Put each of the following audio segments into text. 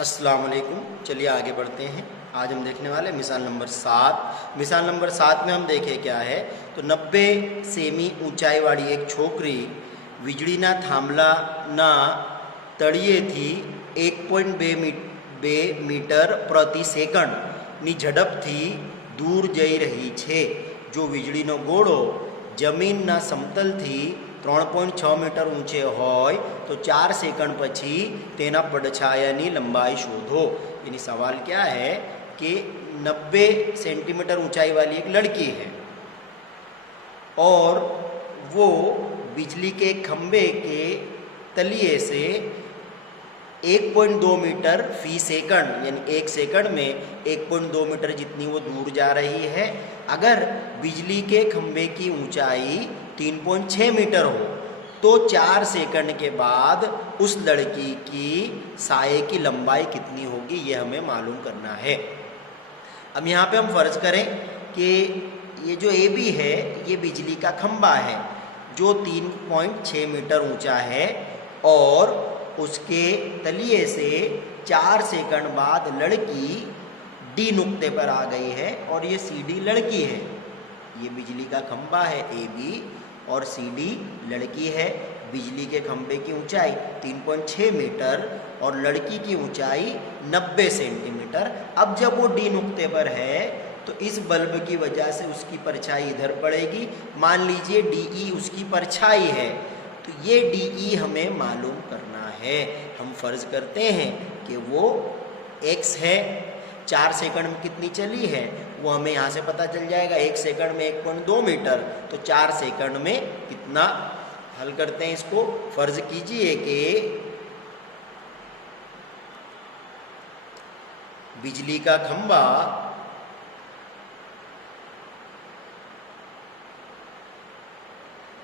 अस्सलाम वालेकुम। चलिए आगे बढ़ते हैं। आज हम देखने वाले मिसाल नंबर 7। मिसाल नंबर 7 में हम देखें क्या है तो 90 सेमी ऊंचाई वाली एक छोकरी વીજળીના થાંભલાના તળિયેથી 1.2 મીટર પ્રતિ સેકન્ડની ઝડપથી દૂર જઈ રહી છે। જો વીજળીનો ગોળો જમીનના સમતલથી 3.6 મીટર ઊંચે હોય तो 4 सेकंड पछी तेना પડછાયાની लंबाई शोधो। यानी सवाल क्या है कि 90 सेंटीमीटर ऊंचाई वाली एक लड़की है और वो बिजली के खंबे के तलिए से 1.2 मीटर फी सेकंड यानी 1 सेकंड में 1.2 मीटर जितनी वो दूर जा रही है। अगर बिजली के खंबे की ऊंचाई 3.6 मीटर हो तो 4 सेकंड के बाद उस लड़की की साये की लंबाई कितनी होगी, ये हमें मालूम करना है। अब यहाँ पे हम फर्ज करें कि ये जो ए बी है ये बिजली का खंबा है जो 3.6 मीटर ऊंचा है और उसके तलिए से 4 सेकंड बाद लड़की डी नुक्ते पर आ गई है और ये सी डी लड़की है। ये बिजली का खंबा है ए बी और सी डी लड़की है। बिजली के खंबे की ऊंचाई 3.6 मीटर और लड़की की ऊंचाई 90 सेंटीमीटर। अब जब वो डी नुक्ते पर है तो इस बल्ब की वजह से उसकी परछाई इधर पड़ेगी। मान लीजिए डी ई उसकी परछाई है तो ये डी ई हमें मालूम करना है। हम फर्ज करते हैं कि वो एक्स है। 4 सेकंड में कितनी चली है वो हमें यहाँ से पता चल जाएगा। 1 सेकंड में 1.2 मीटर तो 4 सेकंड में कितना। हल करते हैं इसको। फर्ज कीजिए कि बिजली का खंबा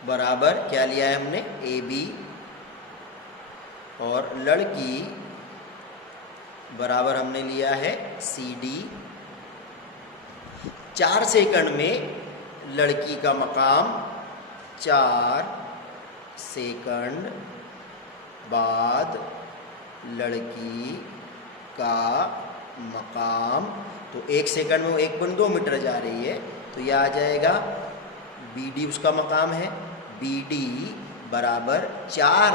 बराबर क्या लिया है हमने ए बी और लड़की बराबर हमने लिया है सी डी। 4 सेकंड में लड़की का मकाम 4 सेकंड बाद लड़की का मकाम तो 1 सेकंड में 1.2 मीटर जा रही है तो यह आ जाएगा बी डी उसका मकाम है। बी डी बराबर 4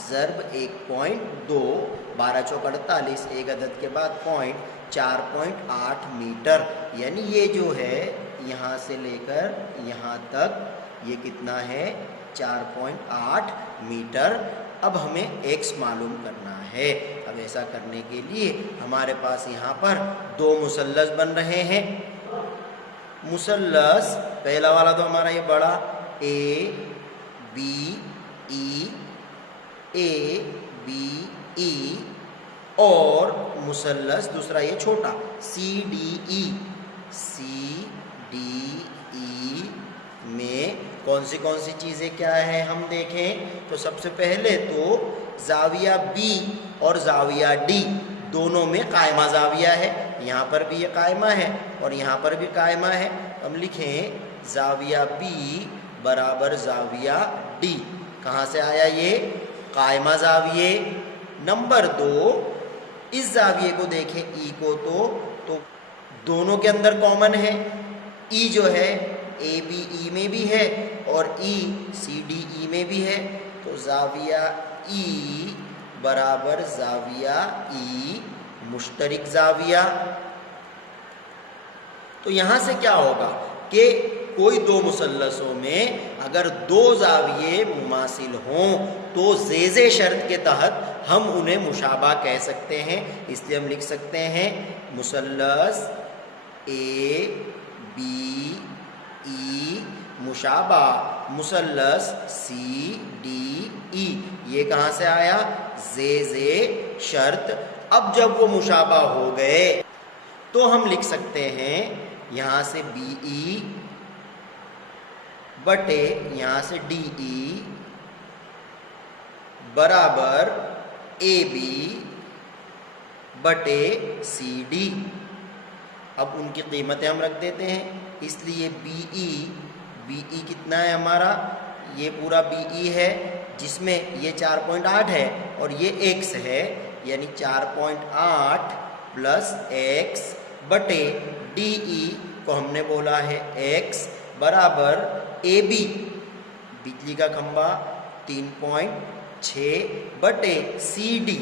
ज़र्ब 1.2 12 चौक 48 एक अदद के बाद पॉइंट 4.8 मीटर। यानी ये जो है यहाँ से लेकर यहाँ तक ये कितना है 4.8 मीटर। अब हमें x मालूम करना है। अब ऐसा करने के लिए हमारे पास यहाँ पर 2 मुसल्लस बन रहे हैं। मुसल्लस पहला वाला तो हमारा ये बड़ा ए बी ई और मुसल्लस दूसरा ये छोटा सी डी ई में कौन सी चीज़ें क्या है हम देखें तो सबसे पहले तो जाविया बी और जाविया डी दोनों में कायमा जाविया है। यहाँ पर भी ये कायमा है और यहाँ पर भी कायमा है। हम लिखें जाविया बी बराबर जाविया डी। कहाँ से आया ये कायमा जाविये। नंबर 2 इस जाविये को देखें ई को तो दोनों के अंदर कॉमन है। ई जो है ए बी ई में भी है और ई सी डी ई में भी है तो जाविया ई बराबर जाविया ई मुश्तरिक जाविया। तो यहाँ से क्या होगा कि कोई 2 मुसल्लसों में अगर 2 जाविये मुमासिल हों तो ज़ेज़े शर्त के तहत हम उन्हें मुशाबा कह सकते हैं। इसलिए हम लिख सकते हैं मुसल्लस A B E मुशाबा मुसल्लस C D E. ये कहाँ से आया ज़ेज़े शर्त। अब जब वो मुशाबा हो गए तो हम लिख सकते हैं यहाँ से बी ई बटे यहाँ से डी ई बराबर ए बी बटे सी डी। अब उनकी कीमतें हम रख देते हैं। इसलिए बी ई कितना है हमारा ये पूरा बी ई है जिसमें ये 4.8 है और ये x है यानी 4.8 प्लस एक्स बटे डी ई को हमने बोला है एक्स बराबर ए बी, बिजली का खंभा 3.6 बटे सी डी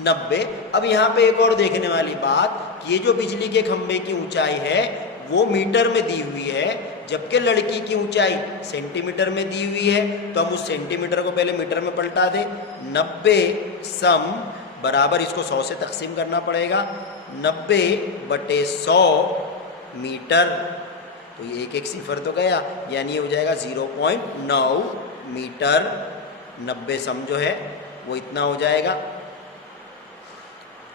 90। अब यहाँ पे एक और देखने वाली बात कि ये जो बिजली के खंभे की ऊंचाई है वो मीटर में दी हुई है, जबकि लड़की की ऊंचाई सेंटीमीटर में दी हुई है। तो हम उस सेंटीमीटर को पहले मीटर में पलटा दें। 90 सम बराबर, इसको 100 से तकसीम करना पड़ेगा, 90 बटे 100 मीटर। तो ये एक सिफर तो गया, यानी ये हो जाएगा 0.9 मीटर। 90 सम जो है वो इतना हो जाएगा।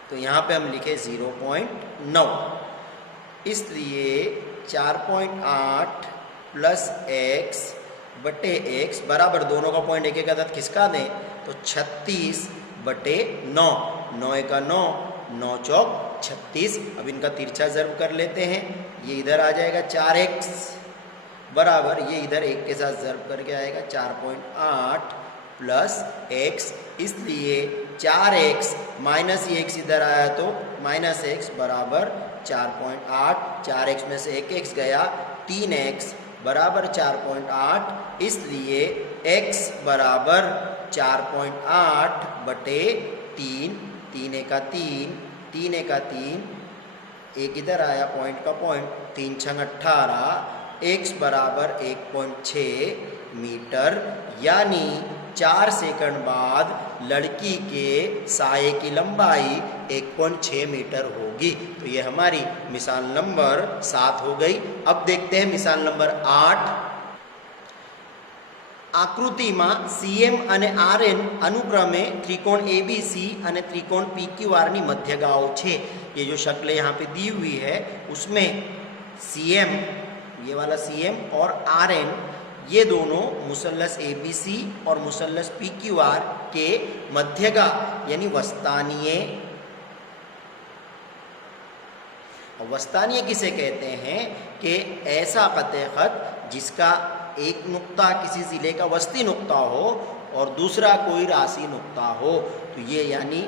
तो यहाँ पे हम लिखे 0.9, इसलिए 4.8 प्लस एक्स बटे एक्स बराबर, दोनों का पॉइंट एक एक अदद खिसका दें तो 36 बटे 9, 9 का 9, 9 चौक 36। अब इनका तिरछा ज़र्ब कर लेते हैं, ये इधर आ जाएगा 4x बराबर, ये इधर एक के साथ ज़र्ब करके आएगा 4.8 प्लस x, इसलिए 4x माइनस ये x इधर आया तो माइनस x बराबर 4.8, 4x में से एक x गया, 3x बराबर 4.8, इसलिए x बराबर 4.8 बटे 3, 3 का 3, 3 का 3, एक इधर आया पॉइंट का पॉइंट, 3 छंग 18, x बराबर 1.6 मीटर, यानी 4 सेकंड बाद लड़की के साये की लंबाई 1.6 मीटर होगी। तो ये हमारी मिसाल नंबर 7 हो गई। अब देखते हैं मिसाल नंबर 8। आकृतिમાં CM અને RN अनुक्रमे त्रिकोण ABC અને त्रिकोण PQR ની મધ્યગાઓ છે। ये जो शक्ल यहाँ पे दी हुई है उसमें CM, ये वाला CM और RN, ये दोनों मुसल्लस ABC और मुसल्लस PQR के मध्यगा यानी वस्तानीय। वस्तानीय किसे कहते हैं कि ऐसा क़ते ख़त जिसका एक नुक्ता किसी ज़िले का वस्ती नुक्ता हो और दूसरा कोई राशि नुक्ता हो। तो ये यानी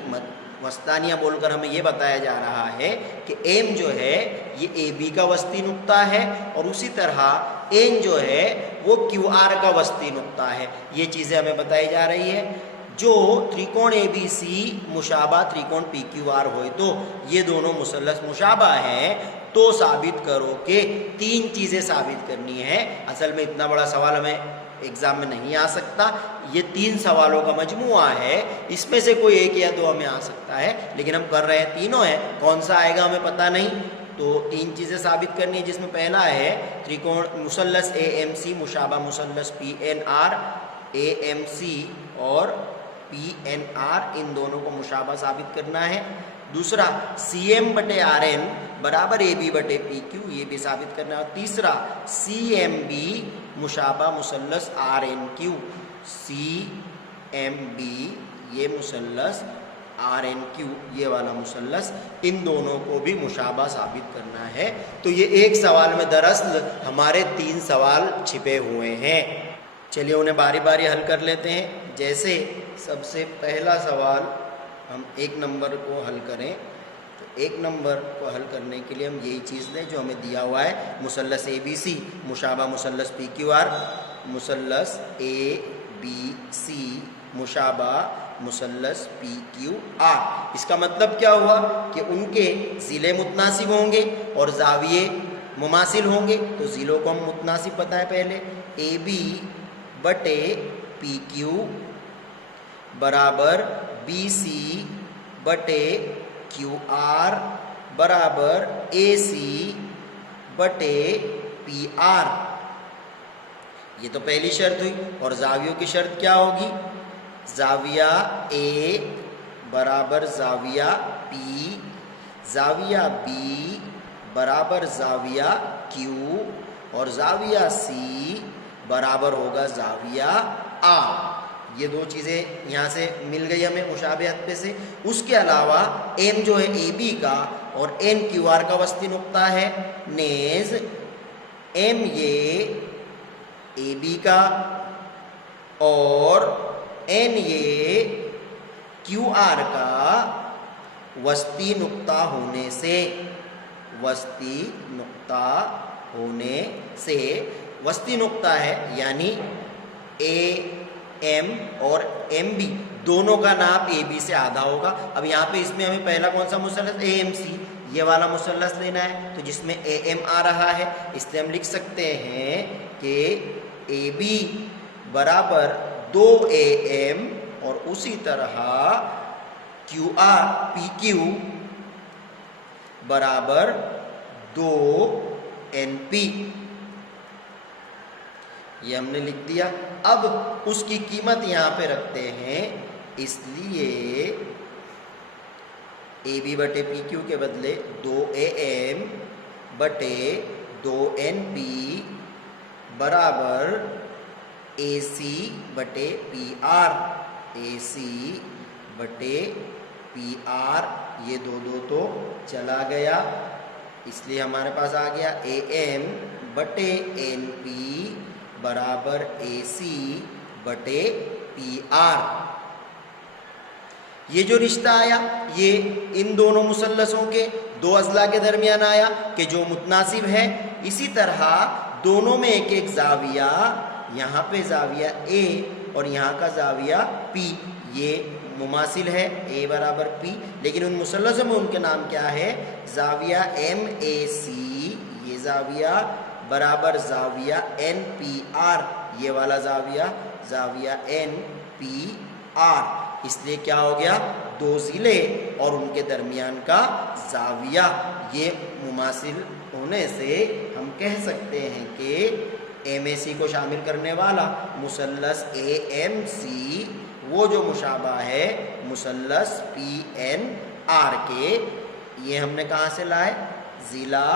वस्तानिया बोलकर हमें ये बताया जा रहा है कि एम जो है ये ए बी का वस्ती नुक्ता है और उसी तरह एन जो है वो क्यू आर का वस्ती नुक्ता है। ये चीज़ें हमें बताई जा रही है। जो त्रिकोण ए बी सी मुशाबा त्रिकोण पी क्यू आर हो तो ये दोनों मुसल्लस मुशाबा हैं, तो साबित करो कि 3 चीज़ें साबित करनी है। असल में इतना बड़ा सवाल हमें एग्ज़ाम में नहीं आ सकता, ये 3 सवालों का मजमुआ है, इसमें से कोई एक या दो हमें आ सकता है, लेकिन हम कर रहे हैं तीनों हैं, कौन सा आएगा हमें पता नहीं। तो 3 चीज़ें साबित करनी है, जिसमें पहला है त्रिकोण मुसल्लस ए एम सी मुशाबा मुसल्लस P N R, A M C और पी एन आर, इन दोनों को मुशाबा साबित करना है। दूसरा सी एम बटे आर एन बराबर ए बी बटे पी क्यू, ये भी साबित करना है। तीसरा सी एम बी मुशाबा मुसल्लस R N Q, C M B ये मुसल्लस आर एन क्यू ये वाला मुसल्लस, इन दोनों को भी मुशाबा साबित करना है। तो ये एक सवाल में दरअसल हमारे 3 सवाल छिपे हुए हैं। चलिए उन्हें बारी बारी हल कर लेते हैं। जैसे सबसे पहला सवाल हम 1 नंबर को हल करें, तो 1 नंबर को हल करने के लिए हम यही चीज़ लें जो हमें दिया हुआ है, मुसल्लस ए बी सी मुशाबा मुसल्लस पी क्यू आर, मुसल्लस ए बी सी मुशाबा मुसल्लस पी क्यू आर। इसका मतलब क्या हुआ कि उनके ज़िले मुतनासिब होंगे और जाविये मुमासिल होंगे। तो ज़िलों को हम मुतनासिब पता है पहले, ए बी बटे पी क्यू बराबर बी सी बटे क्यू आर बराबर ए सी बटे पी आर। ये तो पहली शर्त हुई। और जावियों की शर्त क्या होगी? जाविया ए बराबर जाविया पी, जाविया बी बराबर जाविया क्यू और जाविया सी बराबर होगा जाविया आर। ये 2 चीज़ें यहाँ से मिल गई हमें मुशाबहत पे से। उसके अलावा एम जो है ए बी का और एन क्यू आर का वस्ती नुक्ता है, नेज एम ये ए बी का और एन ये क्यू आर का वस्ती नुक्ता होने से, वस्ती नुक्ता होने से, वस्ती नुक्ता है यानी ए एम और एम बी दोनों का नाप ए बी से आधा होगा। अब यहाँ पे इसमें हमें पहला कौन सा मुसल्लस, ए एम सी, ये वाला मुसल्लस लेना है, तो जिसमें ए एम आ रहा है, इसलिए हम लिख सकते हैं कि ए बी बराबर 2 ए एम और उसी तरह क्यू आर पी क्यू बराबर 2 एन पी, ये हमने लिख दिया। अब उसकी कीमत यहाँ पे रखते हैं, इसलिए ए बी बटे पी क्यू के बदले 2 ए एम बटे 2 एन पी बराबर ए सी बटे पी आर, ए सी बटे पी आर, ये दो तो चला गया, इसलिए हमारे पास आ गया ए एम बटे एन पी बराबर ए सी बटे पी आर। ये जो रिश्ता आया ये इन दोनों मुसल्लसों के दो अज़ला के दरमियान आया कि जो मुतनासिब है। इसी तरह दोनों में एक एक जाविया, यहाँ पे जाविया ए और यहाँ का जाविया पी, ये मुमासिल है ए बराबर पी, लेकिन उन मुसल्लसों में उनके नाम क्या है, जाविया एम ए सी, ये जाविया बराबर जाविया एन पी आर, ये वाला जाविया जाविया एन पी आर। इसलिए क्या हो गया, दो ज़िले और उनके दरमियान का जाविया ये मुमासिल होने से हम कह सकते हैं कि एम ए सी को शामिल करने वाला मुसल्लस ए एम सी वो जो मुशाबा है मुसल्लस पी एन आर के, ये हमने कहाँ से लाए, ज़िला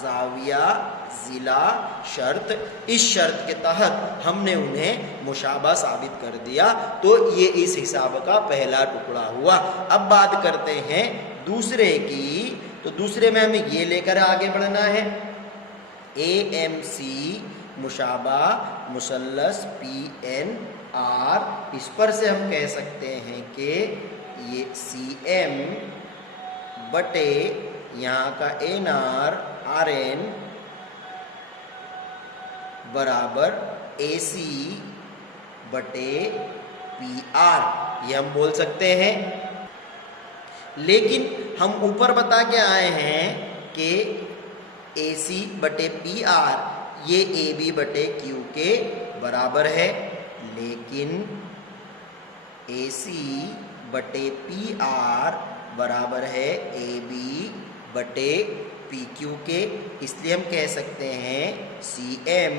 जाविया ज़िला शर्त, इस शर्त के तहत हमने उन्हें मुशाबा साबित कर दिया। तो ये इस हिसाब का पहला टुकड़ा हुआ। अब बात करते हैं दूसरे की, तो दूसरे में हमें ये लेकर आगे बढ़ना है, ए एम सी मुशाबा मुसल्लस पी एन आर, इस पर से हम कह सकते हैं कि ये सी एम बटे यहाँ का एन आर एन बराबर ए सी बटे पी आर, ये हम बोल सकते हैं। लेकिन हम ऊपर बता के आए हैं कि ए सी बटे पी आर ये ए बी बटे क्यू के बराबर है, लेकिन ए सी बटे पी आर बराबर है ए बी बटे पी क्यू के, इसलिए हम कह सकते हैं सी एम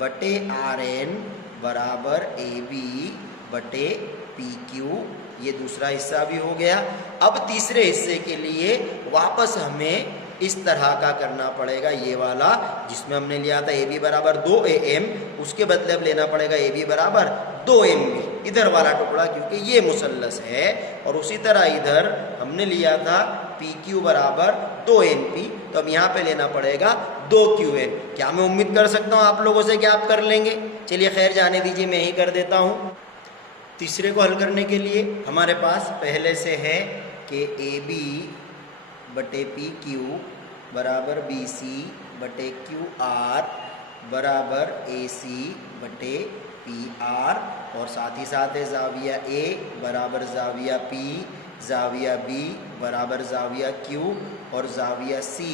बटे आर एन बराबर ए बी बटे पी क्यू, ये दूसरा हिस्सा भी हो गया। अब तीसरे हिस्से के लिए वापस हमें इस तरह का करना पड़ेगा, ये वाला जिसमें हमने लिया था ए बी बराबर 2 ए एम, उसके बदले अब लेना पड़ेगा ए बी बराबर 2 एम बी, इधर वाला टुकड़ा क्योंकि ये मुसल्लस है, और उसी तरह इधर हमने लिया था पी क्यू बराबर 2 एन पी, तो अब यहाँ पे लेना पड़ेगा 2 क्यू एन। क्या मैं उम्मीद कर सकता हूँ आप लोगों से कि आप कर लेंगे? चलिए खैर जाने दीजिए, मैं ही कर देता हूँ। तीसरे को हल करने के लिए हमारे पास पहले से है कि ए बी बटे पी क्यू बराबर बी सी बटे क्यू आर बराबर ए सी बटे पी आर, और साथ ही साथ है जाविया ए बराबर जाविया पी, जाविया बी बराबर जाविया क्यू और जाविया सी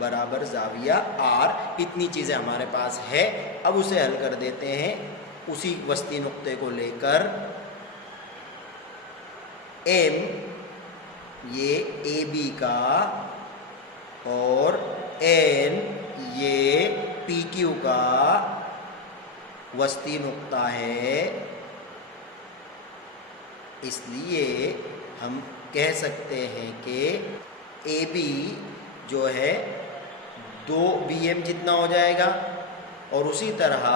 बराबर जाविया आर। इतनी चीज़ें हमारे पास है। अब उसे हल कर देते हैं उसी वस्ती नुक्ते को लेकर। एम ये ए बी का और एन ये पी क्यू का वस्ती नुक्ता है, इसलिए हम कह सकते हैं कि ए बी जो है 2 बी एम जितना हो जाएगा, और उसी तरह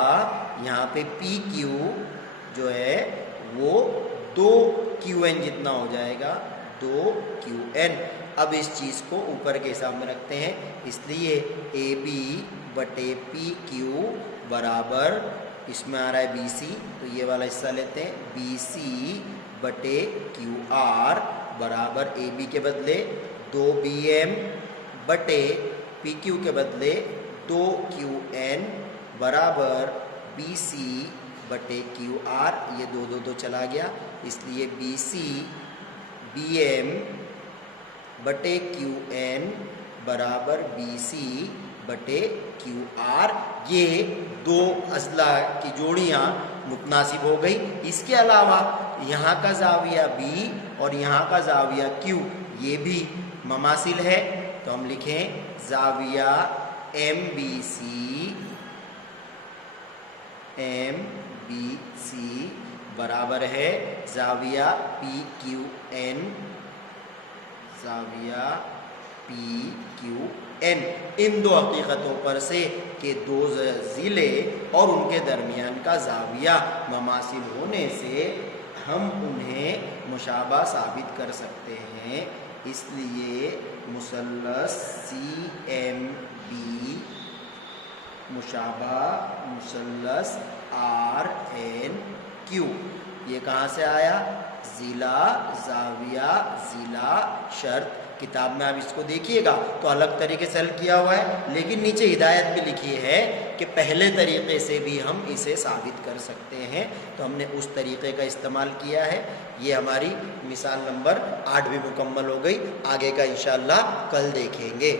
यहाँ पे पी क्यू जो है वो 2 क्यू एन जितना हो जाएगा, 2 क्यू एन। अब इस चीज़ को ऊपर के हिसाब में रखते हैं, इसलिए ए बी बटे पी क्यू बराबर, इसमें आ रहा है बी सी, तो ये वाला हिस्सा लेते हैं, बी सी बटे क्यू आर बराबर ए बी के बदले 2BM बटे PQ के बदले 2QN बराबर BC बटे QR। ये 2 चला गया, इसलिए BC BM बटे QN बराबर BC बटे QR। ये 2 अज़ला की जोड़ियाँ मुतनासिब हो गई। इसके अलावा यहाँ का ज़ाविया B और यहाँ का ज़ाविया Q ये भी ममासिल है, तो हम लिखें ज़ाविया MBC बराबर है ज़ाविया PQN इन 2 हकीकतों पर से कि 2 ज़िले और उनके दरमियान का ज़ाविया ममासिल होने से हम उन्हें मुशाबा साबित कर सकते हैं। इसलिए मुसल्लस CMB मुशाबा मुसल्लस RNQ ये कहाँ से आया? ज़िला ज़ाविया ज़िला शर्त। किताब में आप इसको देखिएगा तो अलग तरीके से हल किया हुआ है, लेकिन नीचे हिदायत भी लिखी है कि पहले तरीके से भी हम इसे साबित कर सकते हैं, तो हमने उस तरीके का इस्तेमाल किया है। ये हमारी मिसाल नंबर 8 भी मुकम्मल हो गई। आगे का इंशाअल्लाह कल देखेंगे।